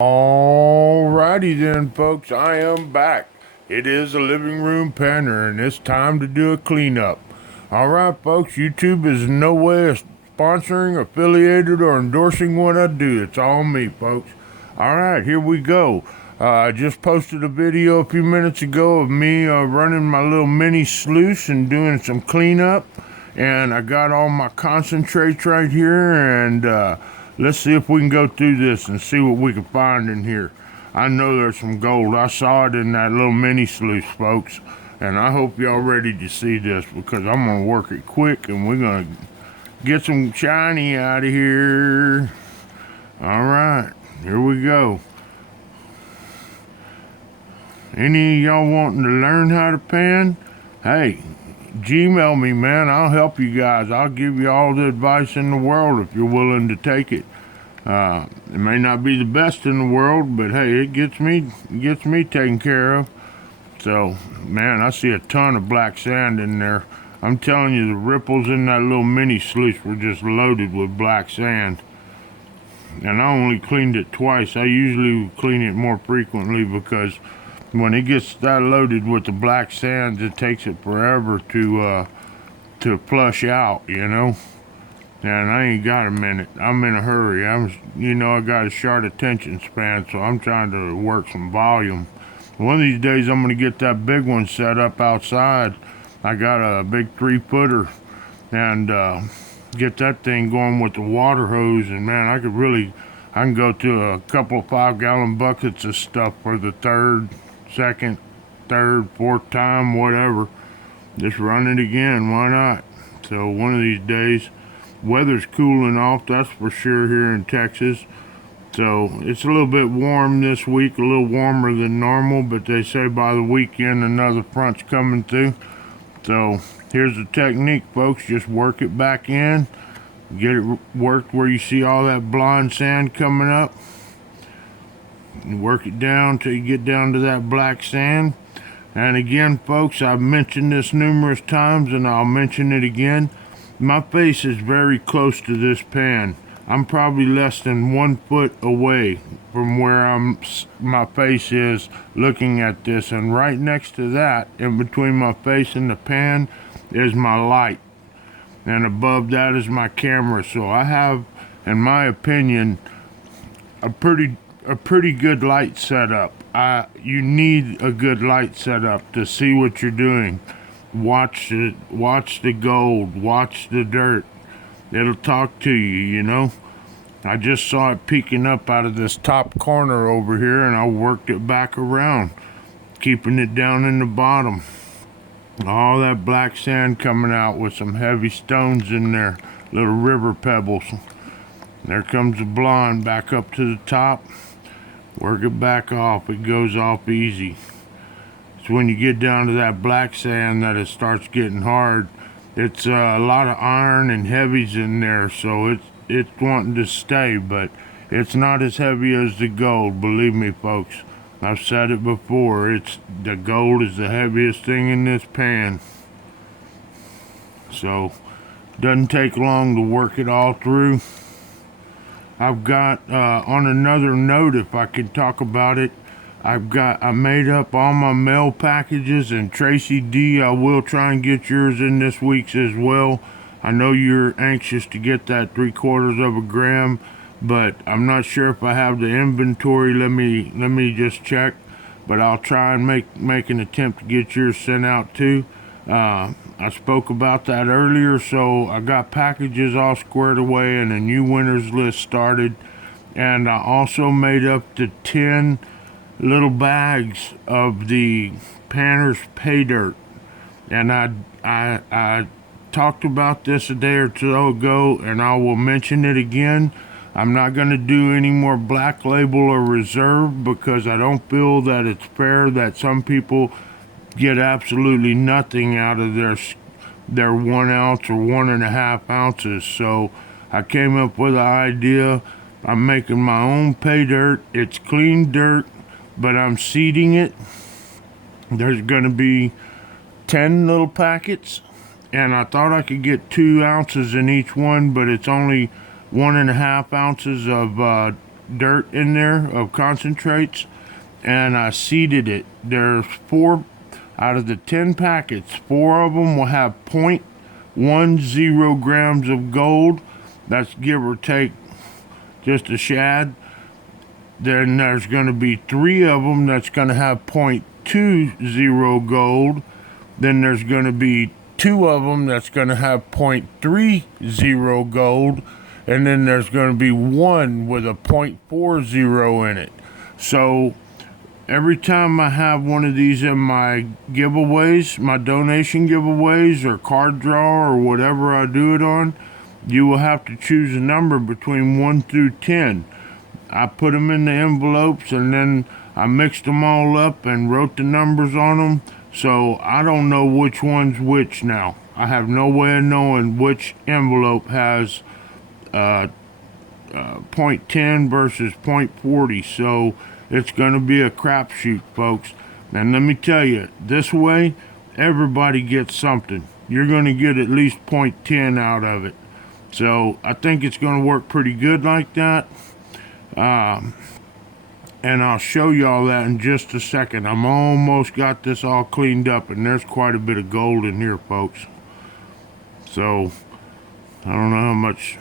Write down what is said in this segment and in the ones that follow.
Alrighty then, folks, I am back. It is a living room panner, and it's time to do a cleanup. Alright, folks, YouTube is in no way sponsoring, affiliated, or endorsing what I do. It's all me, folks. Alright, here we go. I just posted a video a few minutes ago of me running my little mini sluice and doing some cleanup. And I got all my concentrates right here, and let's see if we can go through this and see what we can find in here. I know there's some gold. I saw it in that little mini sluice, folks. And I hope y'all ready to see this, because I'm going to work it quick and we're going to get some shiny out of here. Alright, here we go. Any of y'all wanting to learn how to pan? Hey, Gmail me, man. I'll help you guys. I'll give you all the advice in the world if you're willing to take it. It may not be the best in the world, but hey, it gets me taken care of. So, man, I see a ton of black sand in there. I'm telling you, the ripples in that little mini sluice were just loaded with black sand. And I only cleaned it twice. I usually clean it more frequently because when it gets that loaded with the black sand, it takes it forever to flush out, you know. And I ain't got a minute. I'm in a hurry. I got a short attention span, so I'm trying to work some volume. One of these days, I'm gonna get that big one set up outside. I got a big 3-footer, and get that thing going with the water hose. And man, I can go to a couple of 5-gallon buckets of stuff for the second, third, fourth time, whatever. Just run it again. Why not? So one of these days. Weather's cooling off, that's for sure, here in Texas. So it's a little bit warm this week, a little warmer than normal, but they say by the weekend another front's coming through. So here's the technique, folks. Just work it back in. Get it worked where you see all that blonde sand coming up. And work it down till you get down to that black sand. And again, folks, I've mentioned this numerous times and I'll mention it again. My face is very close to this pan. I'm probably less than 1 foot away from where my face is looking at this. And right next to that, in between my face and the pan, is my light. And above that is my camera. So I have, in my opinion, a pretty good light setup. You need a good light setup to see what you're doing. Watch the gold, watch the dirt. It'll talk to you, you know. I just saw it peeking up out of this top corner over here, and I worked it back around, keeping it down in the bottom. All that black sand coming out with some heavy stones in there, little river pebbles. There comes the blonde back up to the top. Work it back off. It goes off easy. When you get down to that black sand that it starts getting hard. It's a lot of iron and heavies in there, so it's wanting to stay, but it's not as heavy as the gold, believe me, folks. I've said it before. The gold is the heaviest thing in this pan. So doesn't take long to work it all through. I've got on another note, if I can talk about it, I made up all my mail packages, and Tracy D, I will try and get yours in this week's as well. I know you're anxious to get that 3/4 of a gram, but I'm not sure if I have the inventory. Let me just check, but I'll try and make an attempt to get yours sent out too. I spoke about that earlier, so I got packages all squared away and a new winners list started, and I also made up the 10 little bags of the Panner's pay dirt. And I talked about this a day or two ago, and I will mention it again. I'm not going to do any more black label or reserve because I don't feel that it's fair that some people get absolutely nothing out of their 1 ounce or 1.5 ounces. So I came up with an idea. I'm making my own pay dirt. It's clean dirt, but I'm seeding it. There's going to be 10 little packets, and I thought I could get 2 ounces in each one, but it's only 1.5 ounces of dirt in there of concentrates, and I seeded it. There's 4 out of the 10 packets. 4 of them will have 0.10 grams of gold. That's give or take just a shad. Then there's going to be 3 of them that's going to have 0.20 gold. Then there's going to be 2 of them that's going to have 0.30 gold. And then there's going to be 1 with a 0.40 in it. So every time I have one of these in my giveaways, my donation giveaways or card draw or whatever I do it on, you will have to choose a number between 1 through 10. I put them in the envelopes and then I mixed them all up and wrote the numbers on them. So I don't know which one's which now. I have no way of knowing which envelope has 0.10 versus 0.40. So it's going to be a crapshoot, folks. And let me tell you, this way, everybody gets something. You're going to get at least 0.10 out of it. So I think it's going to work pretty good like that. And I'll show y'all that in just a second. I'm almost got this all cleaned up, and there's quite a bit of gold in here, folks. So I don't know how much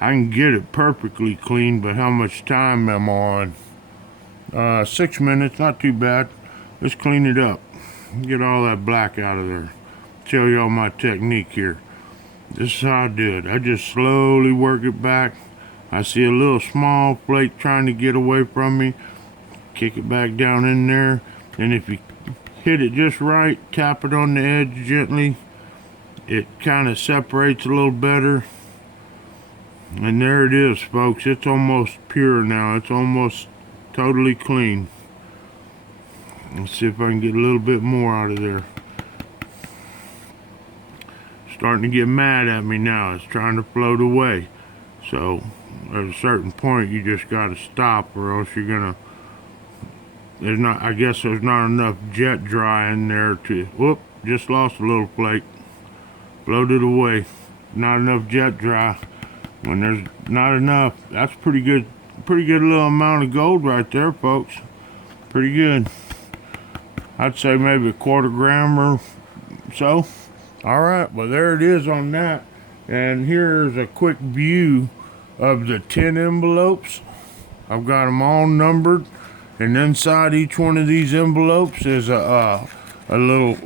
I can get it perfectly clean, but how much time am I on? 6 minutes, not too bad. Let's clean it up. Get all that black out of there. Tell y'all my technique here. This is how I do it. I just slowly work it back. I see a little small flake trying to get away from me. Kick it back down in there. And if you hit it just right, tap it on the edge gently, it kind of separates a little better. And there it is, folks. It's almost pure now. It's almost totally clean. Let's see if I can get a little bit more out of there. Starting to get mad at me now. It's trying to float away. So at a certain point you just got to stop, or else you're gonna, I guess there's not enough jet dry in there to, whoop, just lost a little flake. Floated away. Not enough jet dry. When there's not enough, that's pretty good little amount of gold right there, folks. Pretty good. I'd say maybe a 1/4 gram or so. Alright, well there it is on that. And here's a quick view of the 10 envelopes. I've got them all numbered, and inside each one of these envelopes is a little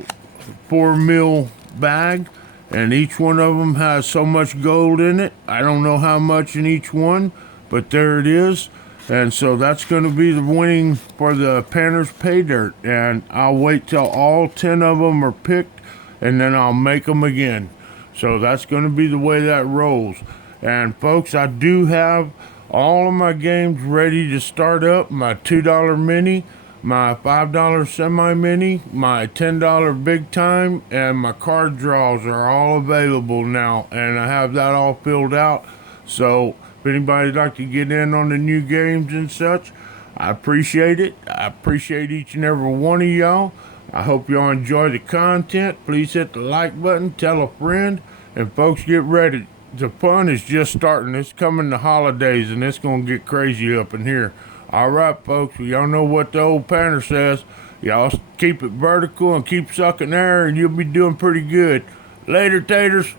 4 mil bag, and each one of them has so much gold in it. I don't know how much in each one, but there it is. And so that's going to be the winning for the Panner's Pay Dirt, and I'll wait till all 10 of them are picked, and then I'll make them again. So that's going to be the way that rolls. And folks, I do have all of my games ready to start up. My $2 mini, my $5 semi-mini, my $10 big time, and my card draws are all available now. And I have that all filled out. So if anybody'd like to get in on the new games and such, I appreciate it. I appreciate each and every one of y'all. I hope y'all enjoy the content. Please hit the like button, tell a friend, and folks, get ready. The fun is just starting. It's coming the holidays, and it's going to get crazy up in here. All right, folks, y'all know what the old Panner says. Y'all keep it vertical and keep sucking air, and you'll be doing pretty good. Later, taters.